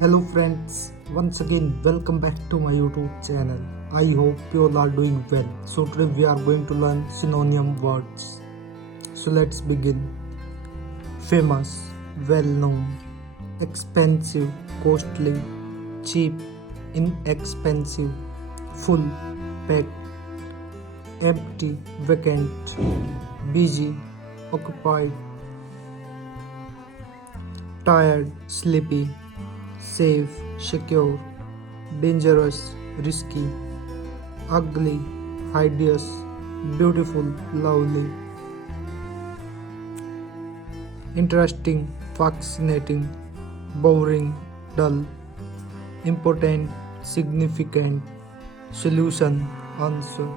Hello friends, once again welcome back to my YouTube channel. I hope you all are doing well. So today we are going to learn synonym words. So let's begin. Famous, well known, expensive, costly, cheap, inexpensive, full, packed, empty, vacant, busy, occupied, tired, sleepy, safe, secure, dangerous, risky, ugly, hideous, beautiful, lovely, interesting, fascinating, boring, dull, important, significant, solution, answer,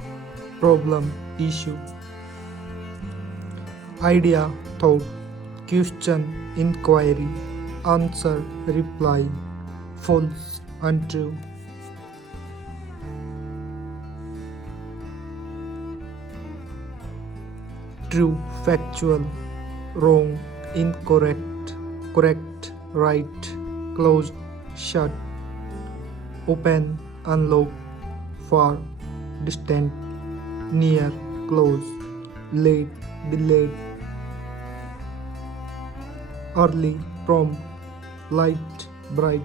problem, issue, idea, thought, question, inquiry, answer, reply, false, untrue. True, factual, wrong, incorrect, correct, right, closed, shut, open, unlocked, far, distant, near, close, late, delayed, early, prompt, light, bright.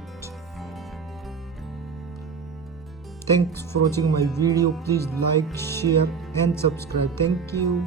Thanks for watching my video. Please like, share and subscribe. Thank you.